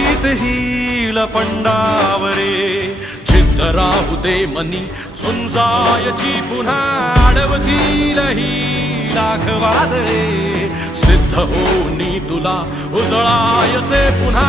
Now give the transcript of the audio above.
निश्चित हिल पंडावरे जिद्द राहू दे मनी झुंजायची पुन्हा अडवतील ही लाख वादळे सिद्ध होनी तुला उजळायचे पुन्हा